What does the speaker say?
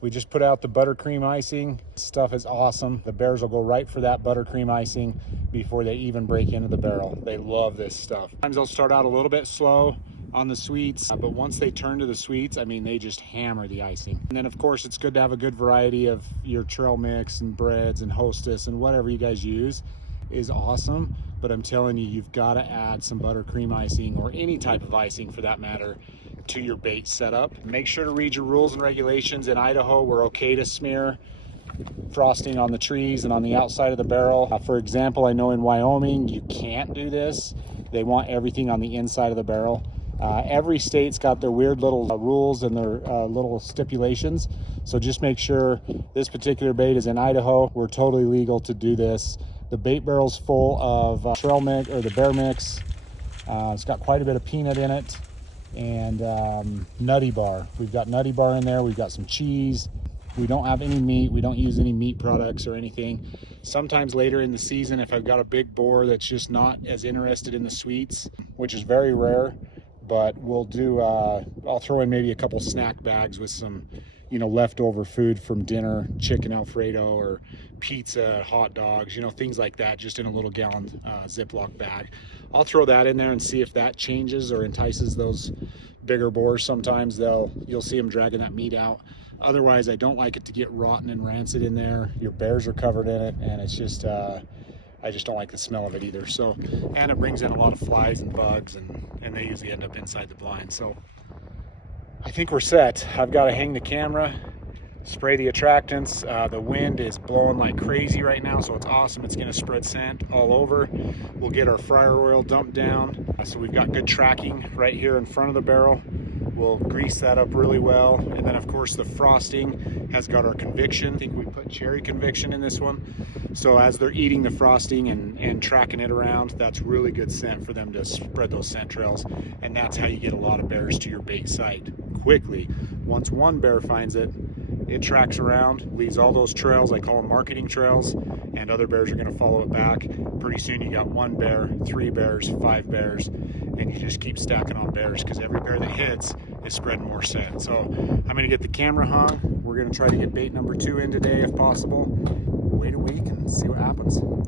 We just put out the buttercream icing. Stuff is awesome. The bears will go right for that buttercream icing before they even break into the barrel. They love this stuff. Sometimes they'll start out a little bit slow on the sweets, but once they turn to the sweets, I mean, they just hammer the icing. And then of course, it's good to have a good variety of your trail mix and breads and Hostess and whatever you guys use is awesome. But I'm telling you, you've got to add some buttercream icing, or any type of icing for that matter, to your bait setup. Make sure to read your rules and regulations. In Idaho, we're okay to smear frosting on the trees and on the outside of the barrel. For example, I know in Wyoming, you can't do this. They want everything on the inside of the barrel. Every state's got their weird little rules and their little stipulations. So just make sure this particular bait is in Idaho. We're totally legal to do this. The bait barrel's full of trail mix, or the bear mix. It's got quite a bit of peanut in it, and nutty bar. We've got nutty bar in there. We've got some cheese. We don't have any meat. We don't use any meat products or anything. Sometimes later in the season, if I've got a big boar that's just not as interested in the sweets, which is very rare, but we'll do, I'll throw in maybe a couple snack bags with some, you know, leftover food from dinner, chicken Alfredo or pizza, hot dogs, you know, things like that, just in a little gallon Ziploc bag. I'll throw that in there and see if that changes or entices those bigger boars. Sometimes you'll see them dragging that meat out. Otherwise, I don't like it to get rotten and rancid in there. Your bears are covered in it, and it's just, I just don't like the smell of it either. So, and it brings in a lot of flies and bugs, and they usually end up inside the blind. So I think we're set. I've got to hang the camera, spray the attractants. The wind is blowing like crazy right now, so it's awesome. It's gonna spread scent all over. We'll get our fryer oil dumped down. So we've got good tracking right here in front of the barrel. We'll grease that up really well. And then of course the frosting has got our conviction. I think we put cherry conviction in this one. So as they're eating the frosting and tracking it around, that's really good scent for them to spread those scent trails. And that's how you get a lot of bears to your bait site quickly. Once one bear finds it, it tracks around, leaves all those trails, I call them marketing trails, and other bears are gonna follow it back. Pretty soon you got 1 bear, 3 bears, 5 bears, and you just keep stacking on bears, because every bear that hits is spreading more scent. So I'm gonna get the camera hung. We're gonna try to get bait number 2 in today if possible. Wait a week and see what happens.